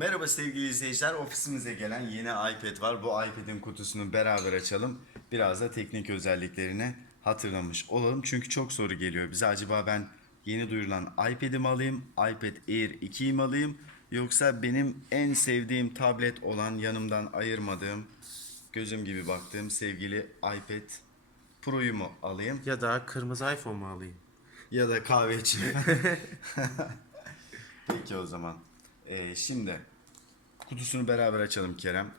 Merhaba sevgili izleyiciler. Ofisimize gelen yeni iPad var. Bu iPad'in kutusunu beraber açalım. Biraz da teknik özelliklerini hatırlamış olalım. Çünkü çok soru geliyor bize. Acaba ben yeni duyurulan iPad'i mi alayım? iPad Air 2'yi mi alayım? Yoksa benim en sevdiğim tablet olan yanımdan ayırmadığım, gözüm gibi baktığım sevgili iPad Pro'yu mu alayım? Ya da kırmızı iPhone mu alayım? Ya da kahveci. Peki o zaman. Ee, şimdi kutusunu beraber açalım Kerem.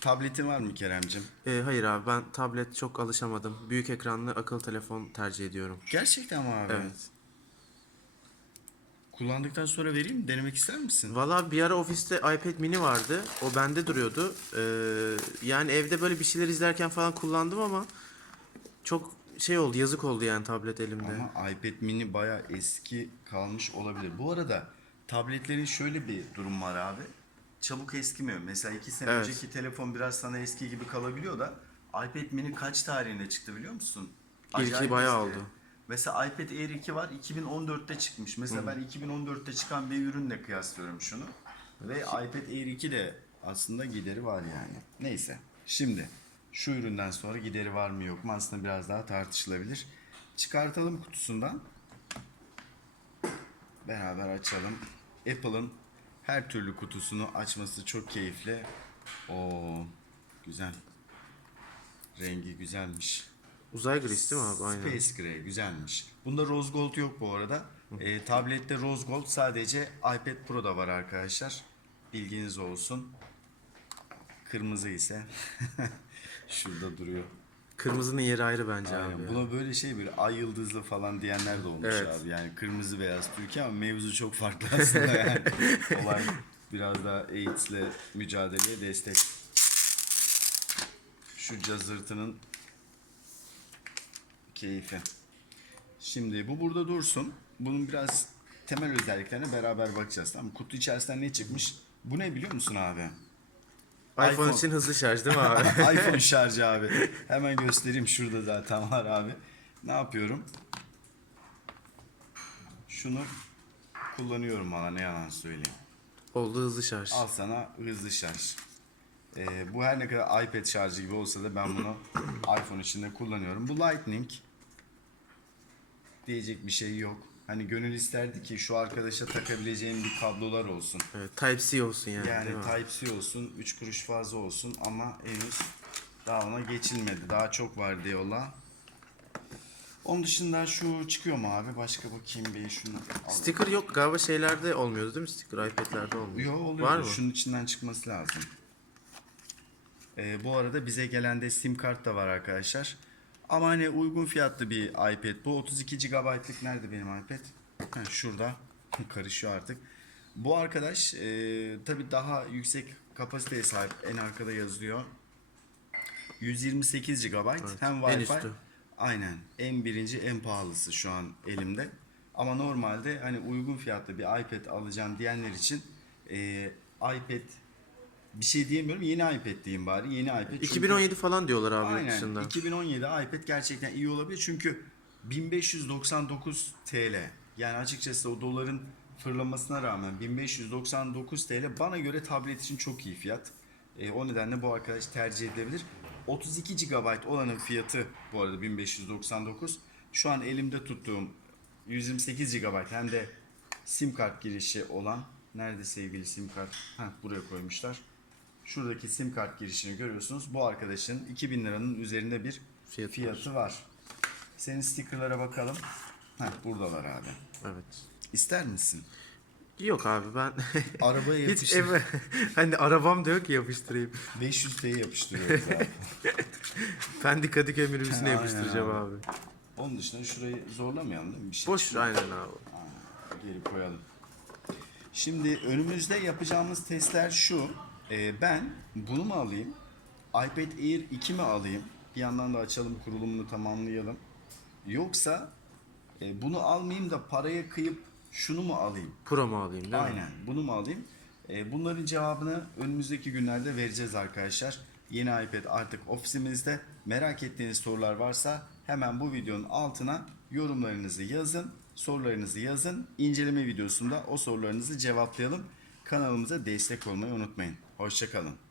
Tabletin var mı Keremcim? Ee, hayır abi ben tablet çok alışamadım. Büyük ekranlı akıllı telefon tercih ediyorum. Gerçekten mi abi? Evet. Kullandıktan sonra vereyim mi? Denemek ister misin? Valla bir ara ofiste iPad mini vardı. O bende duruyordu. Ee, yani evde böyle bir şeyler izlerken falan kullandım ama çok şey oldu yazık oldu yani tablet elimde. Ama iPad mini baya eski kalmış olabilir. Bu arada tabletlerin şöyle bir durum var abi. Çabuk eskimiyor. Mesela iki sene Evet. önceki telefon biraz sana eski gibi kalabiliyor da iPad mini kaç tarihinde çıktı biliyor musun? İlki bayağı eski. oldu. Mesela iPad Air 2 var 2014'te çıkmış. Mesela ben 2014'te çıkan bir ürünle kıyaslıyorum şunu. Ve iPad Air 2 de aslında gideri var yani. Neyse. Şimdi şu üründen sonra gideri var mı yok mu aslında biraz daha tartışılabilir. Çıkartalım kutusundan. Beraber açalım. Apple'ın her türlü kutusunu açması çok keyifli. Oo güzel. Rengi güzelmiş. Uzay grisi değil mi abi? Aynen. Space Gray güzelmiş. Bunda Rose Gold yok bu arada. Ee, tablette Rose Gold sadece iPad Pro'da var arkadaşlar. Bilginiz olsun. Kırmızı ise şurada duruyor. Kırmızının yeri ayrı bence Aynen. abi. ya. Buna böyle şey böyle ay yıldızlı falan diyenler de olmuş Evet. abi. Yani kırmızı beyaz Türkiye ama mevzu çok farklı aslında yani. Olay biraz daha AIDS'le mücadeleye destek. Şu cazırtının keyfi. Şimdi bu burada dursun. Bunun biraz temel özelliklerine beraber bakacağız. Tamam mı? Kutu içerisinden ne çıkmış? Bu ne biliyor musun abi? iPhone, iPhone. için hızlı şarj değil mi abi? iPhone şarjı abi. Hemen göstereyim şurada zaten var abi. Ne yapıyorum? Şunu kullanıyorum bana ne yalan söyleyeyim. Oldu hızlı şarj. Al sana hızlı şarj. Ee, bu her ne kadar iPad şarjı gibi olsa da ben bunu iPhone içinde kullanıyorum. Bu Lightning diyecek bir şey yok. Hani gönül isterdi ki şu arkadaşa takabileceğim bir kablolar olsun. Evet, Type-C olsun yani. Yani? Type-C olsun, 3 kuruş fazla olsun ama henüz daha ona geçilmedi. Daha çok var diyorlar. Onun dışında şu çıkıyor mu abi? Başka bakayım bir şunu. Sticker yok galiba şeylerde olmuyordu değil mi? Sticker iPad'lerde olmuyor. Yo oluyor. Var mı? Şunun içinden çıkması lazım. Ee, bu arada bize gelen de sim kart da var arkadaşlar. Ama hani uygun fiyatlı bir iPad. Bu 32 GB'lık nerede benim iPad? Ha, şurada. Karışıyor artık. Bu arkadaş e, tabi daha yüksek kapasiteye sahip. En arkada yazıyor. 128 GB hem en Wi-Fi. üstü. Aynen. En birinci en pahalısı şu an elimde. Ama normalde hani uygun fiyatlı bir iPad alacağım diyenler için e, iPad bir şey diyemiyorum. Yeni iPad diyeyim bari. Yeni iPad. Çünkü- 2017 falan diyorlar abi Aynen. dışında. 2017 iPad gerçekten iyi olabilir çünkü 1599 TL. Yani açıkçası o doların fırlamasına rağmen 1599 TL bana göre tablet için çok iyi fiyat. E, o nedenle bu arkadaş tercih edilebilir. 32 GB olanın fiyatı bu arada 1599. Şu an elimde tuttuğum 128 GB hem de sim kart girişi olan nerede sevgili sim kart? Heh, buraya koymuşlar. Şuradaki sim kart girişini görüyorsunuz. Bu arkadaşın 2000 liranın üzerinde bir Fiyatı fiyatı, var. Senin stickerlara bakalım. Heh, buradalar abi. Evet. İster misin? Yok abi ben Arabaya hiç eve hani arabam da yok ki yapıştırayım. 500 T'ye yapıştırıyoruz abi. Fendi Kadıköy minibüsüne yapıştıracağım abi. abi. Onun dışında şurayı zorlamayalım değil mi? Bir şey Boş aynen abi. geri koyalım. Şimdi önümüzde yapacağımız testler şu. Ee, ben bunu mu alayım? iPad Air 2 mi alayım? Bir yandan da açalım kurulumunu tamamlayalım. Yoksa e, bunu almayayım da paraya kıyıp şunu mu alayım? Pro mu alayım değil mi? Aynen. Bunu mu alayım? E, bunların cevabını önümüzdeki günlerde vereceğiz arkadaşlar. Yeni iPad artık ofisimizde. Merak ettiğiniz sorular varsa hemen bu videonun altına yorumlarınızı yazın. Sorularınızı yazın. İnceleme videosunda o sorularınızı cevaplayalım. Kanalımıza destek olmayı unutmayın. Hoşçakalın.